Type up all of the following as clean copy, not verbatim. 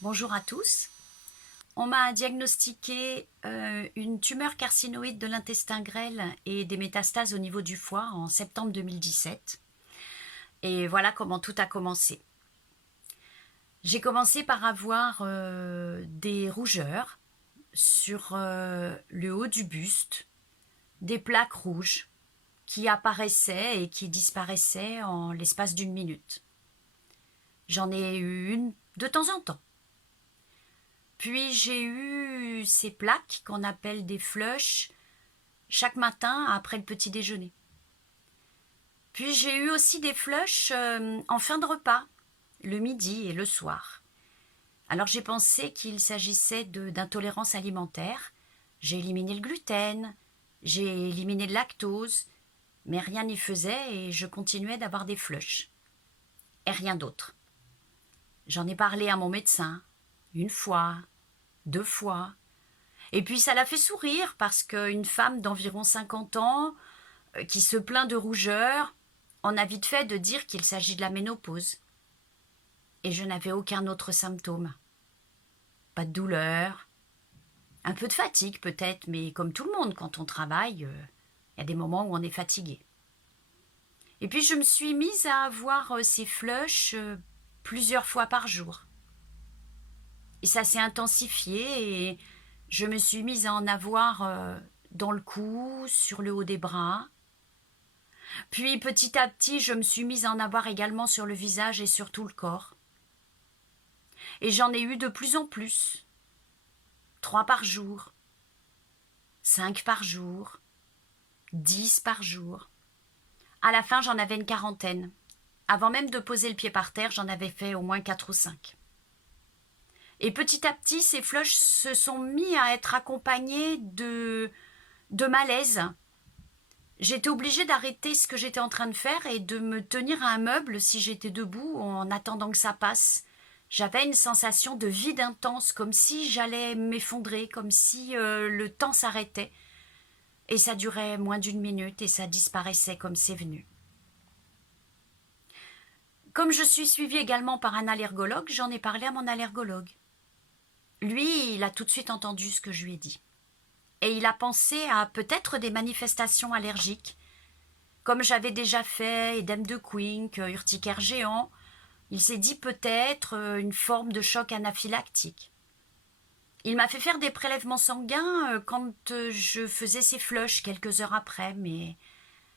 Bonjour à tous. On m'a diagnostiqué une tumeur carcinoïde de l'intestin grêle et des métastases au niveau du foie en septembre 2017. Et voilà comment tout a commencé. J'ai commencé par avoir des rougeurs sur le haut du buste, des plaques rouges qui apparaissaient et qui disparaissaient en l'espace d'une minute. J'en ai eu une de temps en temps. Puis j'ai eu ces plaques qu'on appelle des flushs chaque matin après le petit déjeuner. Puis j'ai eu aussi des flushs en fin de repas, le midi et le soir. Alors j'ai pensé qu'il s'agissait d'intolérance alimentaire. J'ai éliminé le gluten, j'ai éliminé le lactose, mais rien n'y faisait et je continuais d'avoir des flushs. Et rien d'autre. J'en ai parlé à mon médecin, une fois, deux fois. Et puis ça l'a fait sourire parce qu'une femme d'environ 50 ans qui se plaint de rougeur en a vite fait de dire qu'il s'agit de la ménopause. Et je n'avais aucun autre symptôme. Pas de douleur, un peu de fatigue peut-être, mais comme tout le monde quand on travaille, y a des moments où on est fatigué. Et puis je me suis mise à avoir ces flushs plusieurs fois par jour. Et ça s'est intensifié et je me suis mise à en avoir dans le cou, sur le haut des bras. Puis petit à petit, je me suis mise à en avoir également sur le visage et sur tout le corps. Et j'en ai eu de plus en plus. 3 par jour, 5 par jour, 10 par jour. À la fin, j'en avais une quarantaine. Avant même de poser le pied par terre, j'en avais fait au moins 4 ou 5. Et petit à petit, ces flushs se sont mis à être accompagnés de malaise. J'étais obligée d'arrêter ce que j'étais en train de faire et de me tenir à un meuble si j'étais debout en attendant que ça passe. J'avais une sensation de vide intense, comme si j'allais m'effondrer, comme si le temps s'arrêtait. Et ça durait moins d'une minute et ça disparaissait comme c'est venu. Comme je suis suivie également par un allergologue, j'en ai parlé à mon allergologue. Lui, il a tout de suite entendu ce que je lui ai dit. Et il a pensé à peut-être des manifestations allergiques. Comme j'avais déjà fait édème de Quincke, urticaire géant, il s'est dit peut-être une forme de choc anaphylactique. Il m'a fait faire des prélèvements sanguins quand je faisais ces flushs quelques heures après, mais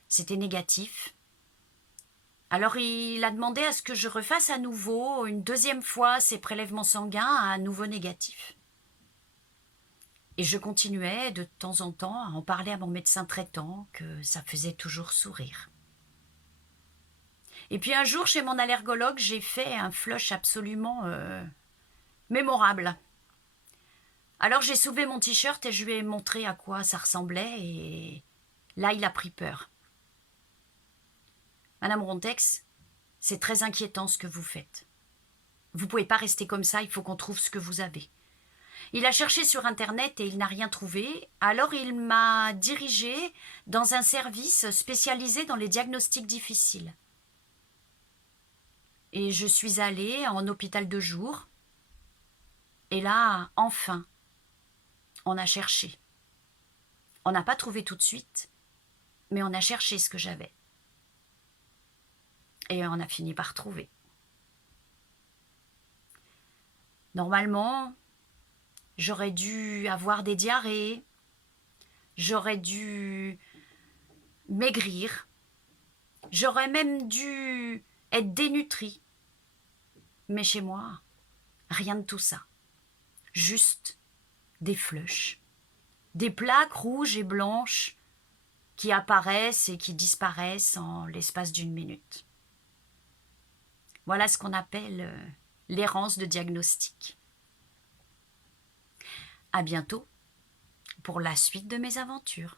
c'était négatif. Alors il a demandé à ce que je refasse à nouveau, une deuxième fois, ces prélèvements sanguins à nouveau négatifs. Et je continuais de temps en temps à en parler à mon médecin traitant, que ça faisait toujours sourire. Et puis un jour, chez mon allergologue, j'ai fait un flush absolument mémorable. Alors j'ai soulevé mon t-shirt et je lui ai montré à quoi ça ressemblait et là il a pris peur. Madame Rontex, c'est très inquiétant ce que vous faites. Vous ne pouvez pas rester comme ça, il faut qu'on trouve ce que vous avez. Il a cherché sur Internet et il n'a rien trouvé, alors il m'a dirigée dans un service spécialisé dans les diagnostics difficiles. Et je suis allée en hôpital de jour. Et là, enfin, on a cherché. On n'a pas trouvé tout de suite, mais on a cherché ce que j'avais. Et on a fini par trouver. Normalement, j'aurais dû avoir des diarrhées, j'aurais dû maigrir, j'aurais même dû être dénutrie. Mais chez moi, rien de tout ça. Juste des flushs, des plaques rouges et blanches qui apparaissent et qui disparaissent en l'espace d'une minute. Voilà ce qu'on appelle l'errance de diagnostic. À bientôt pour la suite de mes aventures.